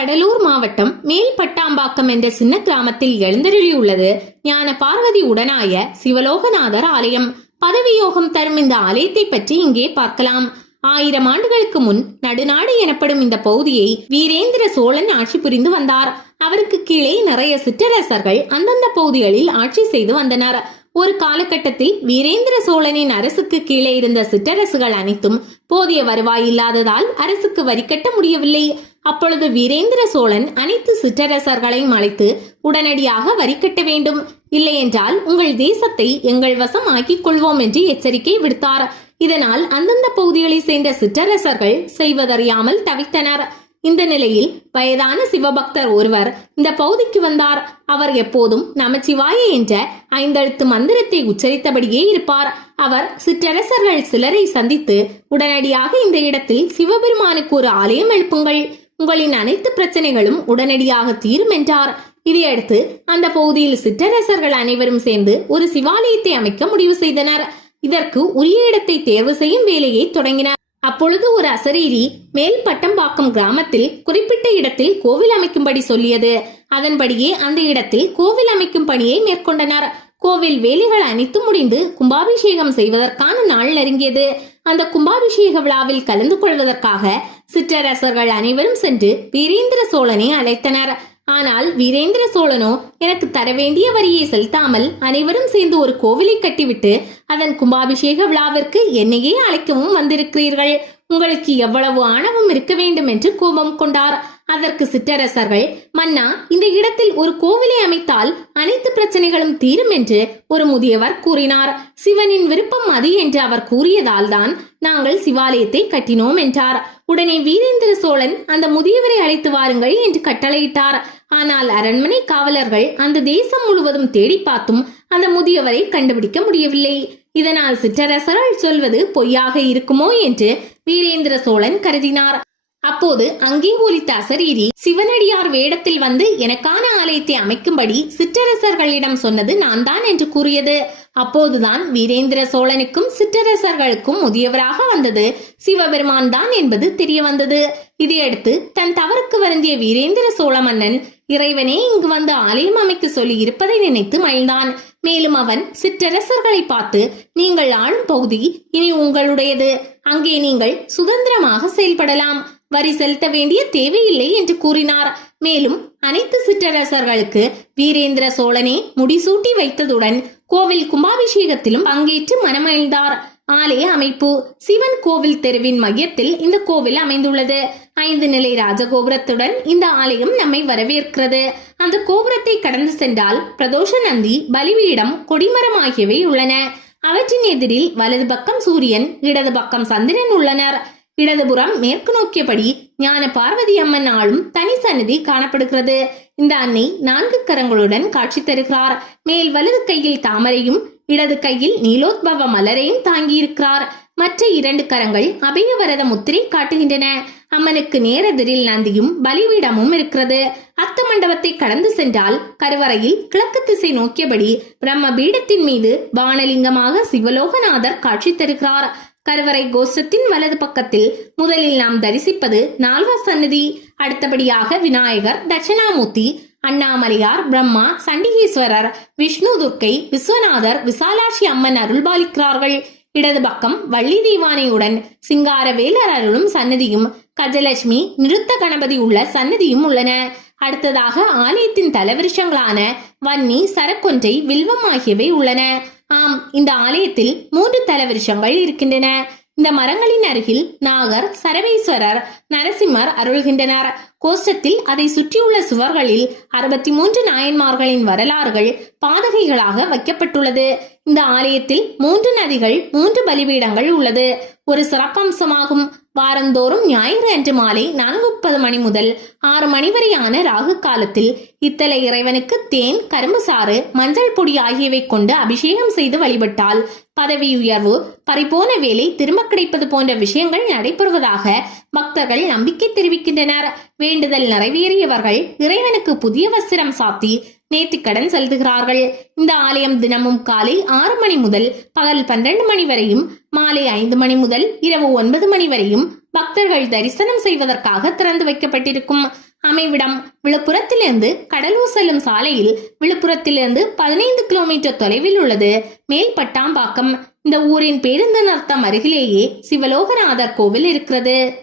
கடலூர் மாவட்டம் மேல்பட்டாம்பாக்கம் என்ற சின்ன கிராமத்தில் எழுந்தருளியுள்ளது. ஞான பார்வதி உடனாய சிவலோகநாதர் ஆலயம். பதவியோகம் தரும் இந்த ஆலயத்தை பற்றி இங்கே பார்க்கலாம். ஆயிரம் ஆண்டுகளுக்கு முன் நடுநாடு எனப்படும் இந்த பகுதியை வீரேந்திர சோழன் ஆட்சி புரிந்து வந்தார். அவருக்கு கீழே நிறைய சிற்றரசர்கள் அந்தந்த பகுதிகளில் ஆட்சி செய்து வந்தனர். ஒரு காலகட்டத்தில் வீரேந்திர சோழனின் அரசுக்கு கீழே இருந்த சிற்றரசுகள் அனைத்தும் போதிய வருவாய் இல்லாததால் அரசுக்கு வரி கட்ட முடியவில்லை. அப்பொழுது வீரேந்திர சோழன் அனைத்து சிற்றரசர்களையும் அழைத்து உடனடியாக வரி கட்ட வேண்டும். இல்லையென்றால் உங்கள் தேசத்தை எங்கள் வசம் ஆக்கிக் கொள்வோம் என்று எச்சரிக்கை விடுத்தார். இதனால் அந்தந்த பகுதிகளை சேர்ந்த சிற்றரசர்கள் செய்வதறியாமல் தவித்தனர். இந்த நிலையில் வயதான சிவபக்தர் ஒருவர் இந்த பகுதிக்கு வந்தார். அவர் எப்போதும் நமச்சிவாய என்ற ஐந்தெழுத்து மந்திரத்தை உச்சரித்தபடியே இருப்பார். அவர் சிற்றரசர்கள் சிலரை சந்தித்து உடனடியாக இந்த இடத்தில் சிவபெருமானுக்கு ஒரு ஆலயம் எழுப்புங்கள். உங்களின் அனைத்து பிரச்சனைகளும் உடனடியாக தீரும் என்றார். இதையடுத்து அந்த பகுதியில் சிற்றரசர்கள் அனைவரும் சேர்ந்து ஒரு சிவாலயத்தை அமைக்க முடிவு செய்தனர். இதற்கு உரிய இடத்தை தேர்வு செய்யும் வேலையை தொடங்கினர். அப்பொழுது ஒரு அசரீரி மேல் பட்டம்பாக்கம் கிராமத்தில் குறிப்பிட்ட இடத்தில் கோவில் அமைக்கும்படி சொல்லியது. அதன்படியே அந்த இடத்தில் கோவில் அமைக்கும் பணியை மேற்கொண்டனர். கோவில் வேலைகள் அனைத்தும் முடிந்து கும்பாபிஷேகம் செய்வதற்கான நாள் நெருங்கியது. அந்த கும்பாபிஷேக விழாவில் கலந்து கொள்வதற்காக சிற்றரசர்கள் அனைவரும் சென்று வீரேந்திர சோழனை அழைத்தனர். ஆனால் வீரேந்திர சோழனோ எனக்கு தர வேண்டிய வரியை செலுத்தாமல் அனைவரும் சேர்ந்து ஒரு கோவிலை கட்டிவிட்டு அதன் கும்பாபிஷேக விழாவிற்கு என்னையே அழைக்கவும் வந்திருக்கிறீர்கள். உங்களுக்கு எவ்வளவு ஆணவம் இருக்க வேண்டும் என்று கோபம் கொண்டார். அதற்கு சிற்றரசர்கள் மன்னா இந்த இடத்தில் ஒரு கோவிலை அமைத்தால் அனைத்து பிரச்சனைகளும் தீரும் என்று ஒரு முதியவர் கூறினார். சிவனின் விருப்பம் அது என்று அவர் கூறியதால் தான் நாங்கள் சிவாலயத்தை கட்டினோம் என்றார். உடனே வீரேந்திர சோழன் அந்த முதியவரை அழைத்து வாருங்கள் என்று கட்டளையிட்டார். ஆனால் அரண்மனை காவலர்கள் அந்த தேசம் முழுவதும் தேடி பார்த்தும் அந்த முதியவரை கண்டுபிடிக்க முடியவில்லை. இதனால் சிற்றரசர்கள் சொல்வது பொய்யாக இருக்குமோ என்று வீரேந்திர சோழன் கருதினார். அப்போது அங்கே ஒலித்த அசரீரி சிவனடியார் வேடத்தில் வந்து எனக்கான ஆலயத்தை அமைக்கும்படி சிற்றரசர்களிடம் சொன்னது நான் தான் என்று கூறியது. அப்போதுதான் வீரேந்திர சோழனுக்கும் சிற்றரசர்களுக்கும் முதியவராக வந்தது. சிவபெருமான் தான் என்பது தெரிய வந்தது. இதையடுத்து தன் தவறுக்கு வருந்திய வீரேந்திர சோழ மன்னன் இறைவனே இங்கு வந்து ஆலயம் அமைக்க சொல்லி இருப்பதை நினைத்து மகிழ்ந்தான். மேலும் அவன் சிற்றரசர்களை பார்த்து நீங்கள் ஆளும் பகுதி இனி உங்களுடையது. அங்கே நீங்கள் சுதந்திரமாக செயல்படலாம். வரி செலுத்த வேண்டிய தேவையில்லை என்று கூறினார். மேலும் அனைத்து சிற்றரசர்களுக்கு வீரேந்திர சோழனே முடிசூட்டி வைத்ததுடன் கோவில் கும்பாபிஷேகத்திலும் பங்கேற்று மனமகிழ்ந்தார். ஆலய அமைப்பு சிவன் கோவில் தெருவின் மையத்தில் இந்த கோவில் அமைந்துள்ளது. ஐந்து நிலை ராஜகோபுரத்துடன் இந்த ஆலயம் நம்மை வரவேற்கிறது. அந்த கோபுரத்தை கடந்து சென்றால் பிரதோஷ நந்தி பலிபீடம் கொடிமரம் ஆகியவை உள்ளன. அவற்றின் எதிரில் வலது பக்கம் சூரியன் இடது பக்கம் சந்திரன் உள்ளனர். இடதுபுறம் மேற்கு நோக்கியபடி ஞான பார்வதி அம்மன் ஆளும் தனி சன்னதி காணப்படுகிறது. இந்த அன்னை நான்கு கரங்களுடன் காட்சி தருகிறார். மேல் வலது கையில் தாமரையும் இடது கையில் நீலோத்பவ மலரையும் தாங்கியிருக்கிறார். மற்ற இரண்டு கரங்கள் அபயவரத முத்திரை காட்டுகின்றன. அம்மனுக்கு நேரெதிரில் நந்தியும் பலிபீடமும் இருக்கிறது. அத்த மண்டபத்தை கடந்து சென்றால் கருவறையில் கிழக்கு திசை நோக்கியபடி பிரம்ம பீடத்தின் மீது பானலிங்கமாக சிவலோகநாதர் காட்சி தருகிறார். கருவறை கோஷத்தின் வலது பக்கத்தில் முதலில் நாம் தரிசிப்பது நால்வர் சன்னதி அடுத்தபடியாக விநாயகர் தட்சிணாமூர்த்தி அண்ணாமலையார் பிரம்மா சண்டிகேஸ்வரர் விஷ்ணு துர்க்கை விஸ்வநாதர் விசாலாட்சி அம்மன் அருள்பாலிக்கிறார்கள். இடது பக்கம் வள்ளி தெய்வானையுடன் சிங்காரவேலர் அருளும் சன்னதியும் கஜலட்சுமி நிறுத்த கணபதி உள்ள சன்னதியும் உள்ளன. அடுத்ததாக ஆலயத்தின் தலவிருஷங்களான வன்னி சரக்கொன்றை வில்வம் ஆகியவை உள்ளன. ஆம் இந்த ஆலயத்தில் மூன்று தலவிருஷங்கள் இருக்கின்றன. இந்த மரங்களின் அருகில் நாகர் சரவேஸ்வரர் நரசிம்மர் அருள்கின்றனர். கோஷ்டத்தில் அதை சுற்றியுள்ள சுவர்களில் அறுபத்தி மூன்று நாயன்மார்களின் வரலாறுகள் பாதகைகளாக வைக்கப்பட்டுள்ளது. இந்த ஆலயத்தில் மூன்று நதிகள் மூன்று பலிபீடங்கள் உள்ளது. ஒரு சிறப்பம்சமாகும். வாரந்தோறும் ஞாயிறு அன்று மாலை நான்கு முப்பது மணி முதல் ஆறு மணி வரையான ராகு காலத்தில் இத்தலை இறைவனுக்கு தேன் கரும்பு சாறு மஞ்சள் பொடி ஆகியவை கொண்டு அபிஷேகம் செய்து வழிபட்டால் பதவி உயர்வு பறிபோன வேலை திரும்ப கிடைப்பது போன்ற விஷயங்கள் நடைபெறுவதாக பக்தர்கள் நம்பிக்கை தெரிவிக்கின்றனர். வேண்டுதல் நிறைவேறியவர்கள் இறைவனுக்கு புதிய வஸ்திரம் சாத்தி நேர்த்திக்கடன் செலுத்துகிறார்கள். இந்த ஆலயம் தினமும் காலை ஆறு மணி முதல் பகல் பன்னிரண்டு மணி வரையும் மாலை ஐந்து மணி முதல் இரவு ஒன்பது மணி வரையும் பக்தர்கள் தரிசனம் செய்வதற்காக திறந்து வைக்கப்பட்டிருக்கும். அமைவிடம் விழுப்புரத்திலிருந்து கடலூர் செல்லும் சாலையில் விழுப்புரத்திலிருந்து பதினைந்து கிலோமீட்டர் தொலைவில் உள்ளது மேல் பட்டாம்பாக்கம். இந்த ஊரின் பேருந்து நிறுத்தம் அருகிலேயே சிவலோகநாதர் கோவில் இருக்கிறது.